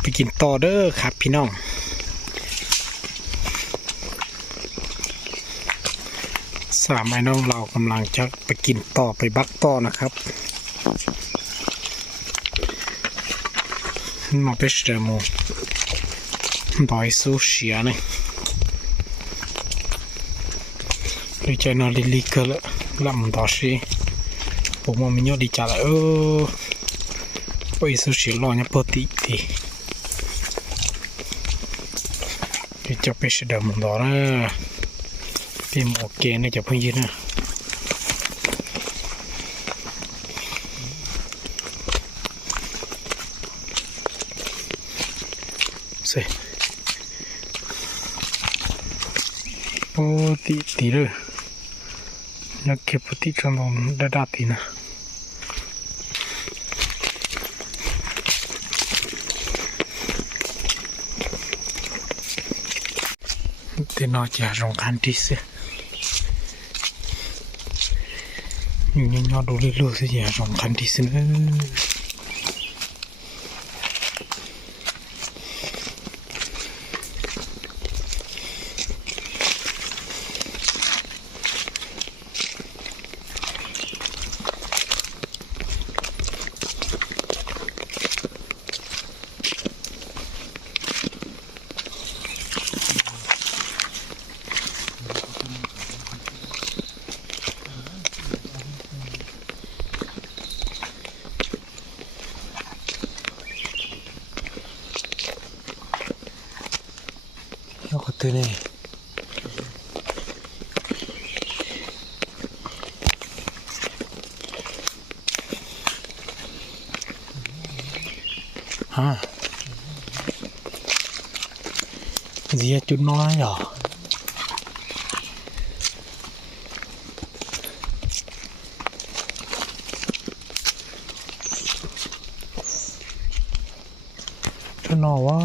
ไปกินต่อเด้อครับพี่น้องสามไอ้น้องเรากำลังจะไปกินต่อไปบักต่อนะครับมาเปชเดโมบอยซูเชียนี่ดิใจนอลิลิกละลำต่อชีผมว่ามียอดีจัดเออไปซูเชียรอเนี่ยปกติ จะไปชดมต่อนะรียหมอกเกนะจะเพิ่งยืนนะสิปุติตีเลยนักเก็บปุติจนด้ดาตีนะ นอกโรงคันที่เสียอยู่ในยอดดูเรื่อยๆสิอย่ารงคันที่เสีย นะยกตัวนี่ฮะเสียจุดน้อยเหรอ จุดน้อยว่า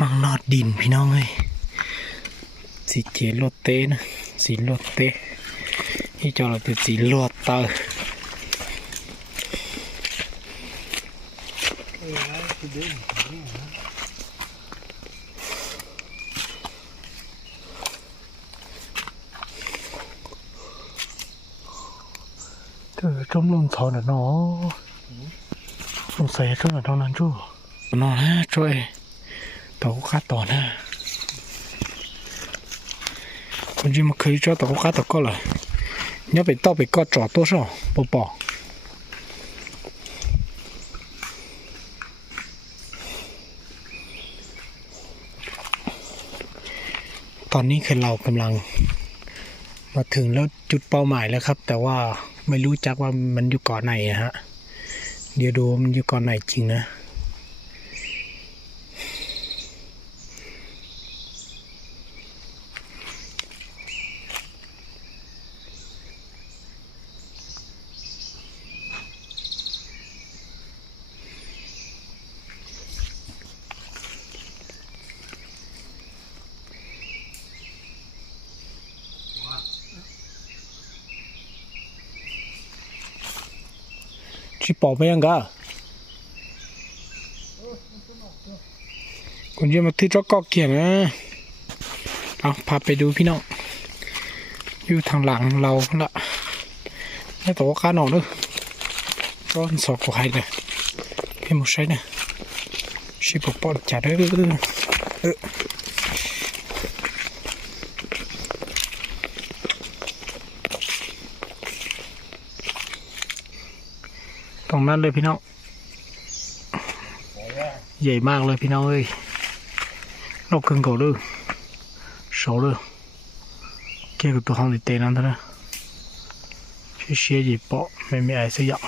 มังนอดดินพี่น้องเอ้ยสีเจโรเต้นะสีโรเต้ที่จอเราเป็นสีโรเตอร์เธอจมลงทอนะเนาะสงสัยเท่านั้นเท่านั้นจู่นอนฮะช่วย tàu cá to nè con chim mà khơi cho tàu cá tàu có là nhớ phải to phải có trò tốt sao bỏ bỏ ตอนนี้คือเรากำลังมาถึงแล้วจุดเป้าหมายแล้วครับ แต่ว่าไม่รู้จักว่ามันอยู่เกาะไหนอะฮะ เดี๋ยวดูมันอยู่เกาะไหนจริงนะ 去保ไปยังกะคุณจะมาที่จอกกอกเขียนนะเอาพาไปดูพี่น้องอยู่ทางหลังเราละให้ตัวข้าหนองด้วยร้อนสอกกูให้เลยให้หมดใช้เนี่ยชิบปอดจัดเลยเออ ตรงนั้นเลยพี่น้องใหญ่มากเลยพี่น้องเอ้ยนกขึ้นเก่าด้วยโสดเลยเกี่ยกัตัวห้องติดเตนั้นเท่านั้นพี่เชียร์หยิบเปาะไม่มีอะไรสักอย่าง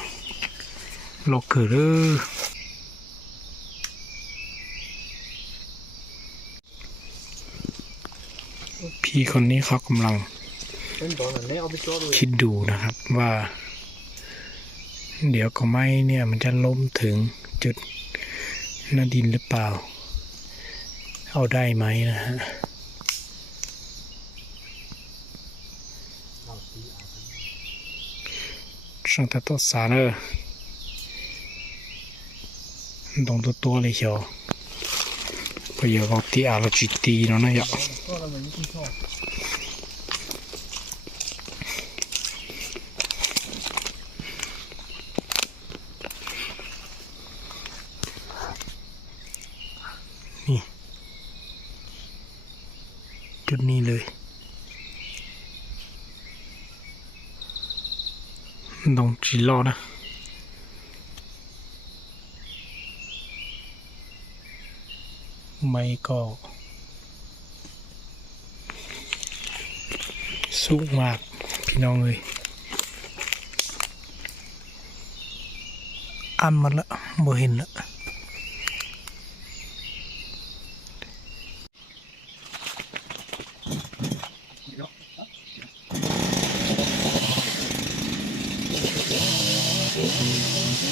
นกขึ้นเลยพี่คนนี้เขากำลังคิดดูนะครับว่า เดี๋ยวก็ไม้เนี่ยมันจะล้มถึงจุดหน้าดินหรือเปล่า เอาได้ไหมนะฮะช่างแต่ตัวสารเออตรงตัวตัวเลยเชียวพยายามที่อาร์จิตีเนาะนะยะ จุดนี้เลย ต้องจีรอนะไม่ก็สูงมาก พี่น้องเลยอันมันละบ่เห็นละ สุ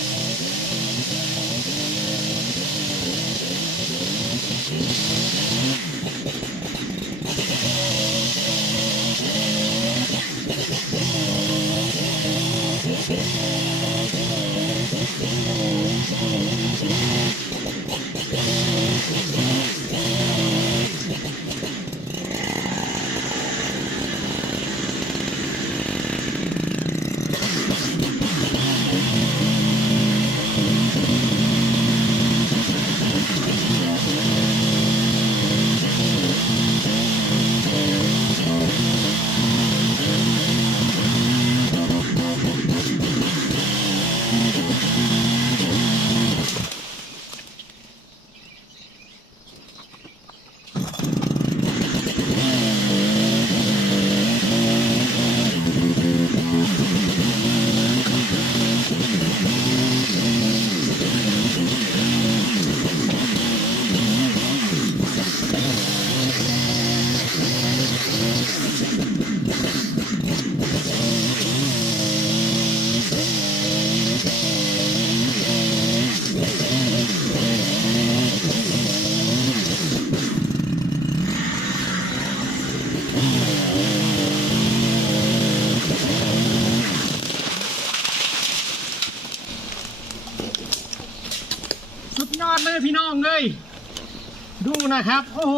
ดูนะครับ โอ้โห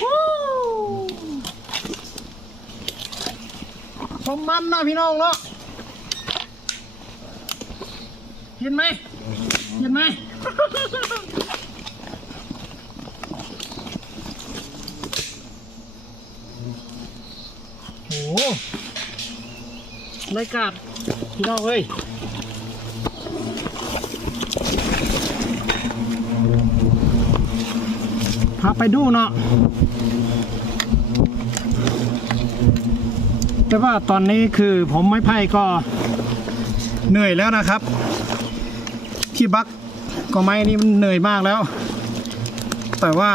วู้ชมมันนะพี่น้องเนาะเห็นไหมเห็นไหมโอ้โหรายการพี่น้องเอ้ย พาไปดูเนาะแต่ว่าตอนนี้คือผมไม่ไพ่ก็เหนื่อยแล้วนะครับ ที่บักก็ไม่นี่มันเหนื่อยมากแล้ว แต่ว่า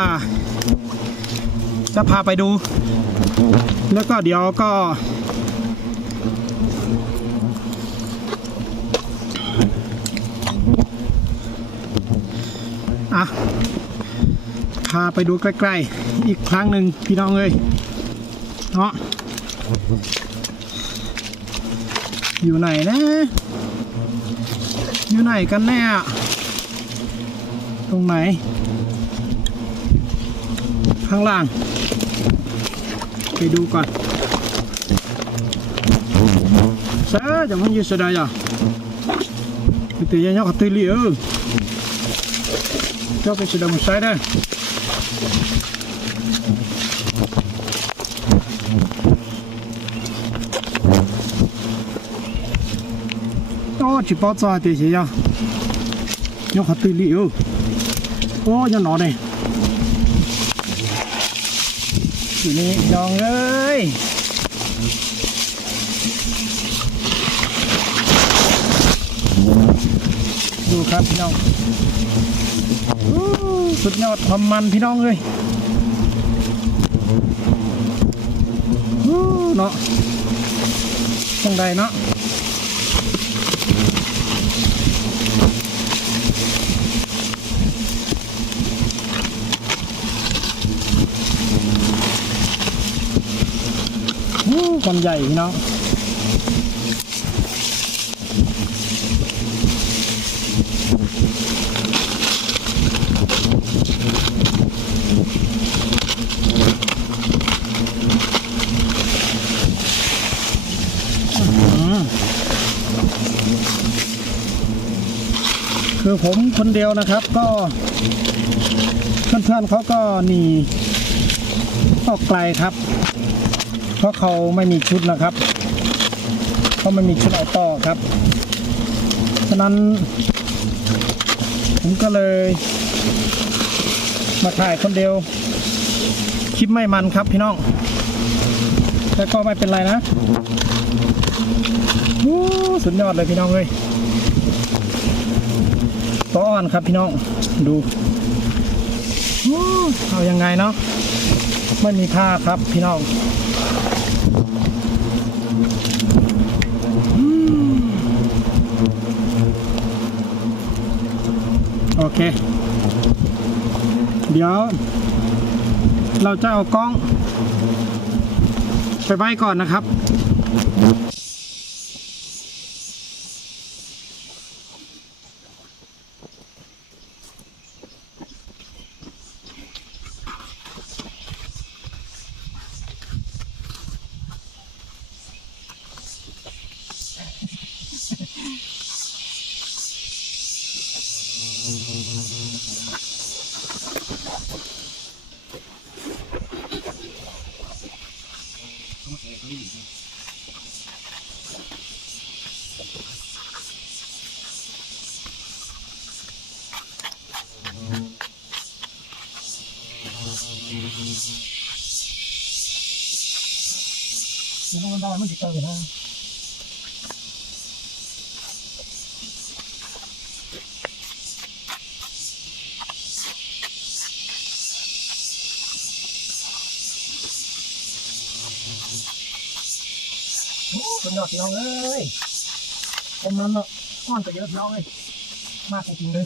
จะพาไปดู แล้วก็เดี๋ยวก็ อะ พาไปดูใกล้ๆ อีกครั้งหนึ่งพี่น้องเอ้ยเนาะอยู่ไหนนะ อยู่ไหนกันแน่อะตรงไหน ข้างล่าง ไปดูก่อน Sa jangan je sedar ya. Kita yang nyok hati li ơ. Cho cái sedar musai dah. Ô, chỉ bao giờ thì gì ya. Nhok hati li ơ. Ô, nhok nó này. อยู่นี่น้องเอ้ยดูครับพี่น้องอู้ สุดยอดความมันพี่น้องเลยเนาะจังใดเนาะความใหญ่พี่น้อง คือผมคนเดียวนะครับก็ เพื่อนๆเขาก็หนีออกไกลครับ เพราะเขาไม่มีชุดนะครับเขาไม่มีชุดเอาต่อครับฉะนั้น ผมก็เลย มาถ่ายคนเดียว คลิปไม่มันครับพี่น้อง แต่ก็ไม่เป็นไรนะอู้สุดยอดเลยพี่น้องเลย ต้อนครับพี่น้องดูเอายังไงเนาะไม่มีผ้าครับพี่น้องโอเค เดี๋ยว เราจะเอากล้อง ไปไว้ก่อนนะครับ มันได้มันจะเจอนะโอ้เป็นยอดพี่น้องเอ้ยผมนั้นเนาะก้อนก็เยอะพี่น้องเอ้ยมากจริงเลย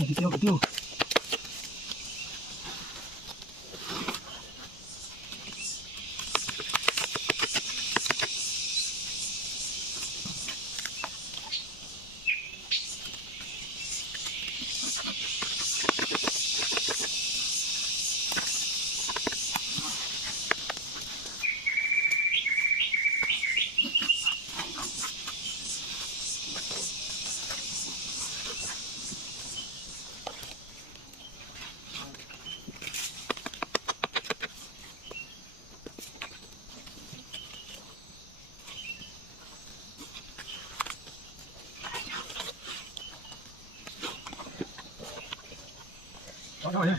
ต่างเสื้อ เที่ยวเที่ยว เอาเลย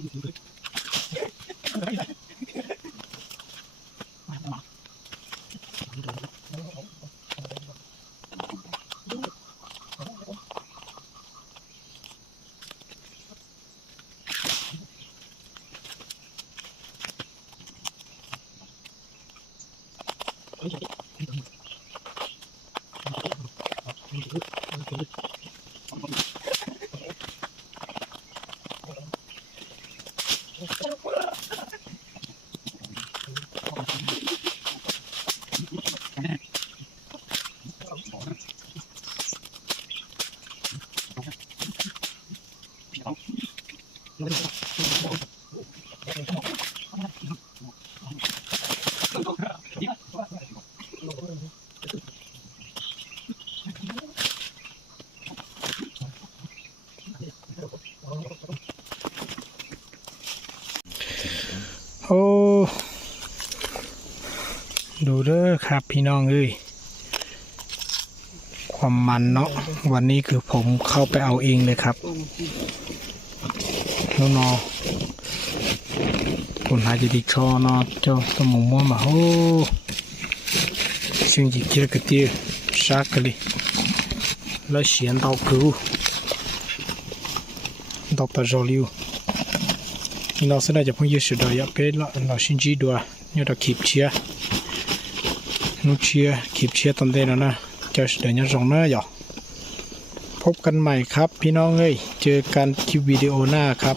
Thank you. ครับพี่น้องเอ้ยความมันเนาะวันนี้คือผมเข้าไปเอาเองเลยครับน้องนอคนหาจะดีชอนอเจ้าสมุนมัวมาโอ้ซึ่งจีเกียกเตียชากเลยแล้วเสียนเตาคือดอกตาจอลิวนี่เราเสนอจะพงยืดสุดยอดเพชรละเราชินจีดัวเนี่ยเราขีดเชีย นุชียขีบเชียตอนเดนนะจะเดี๋ยวนี้ส่งเนื้อยอพบกันใหม่ครับ พี่น้องเอ้ยเจอกันคลิปวิดีโอหน้าครับ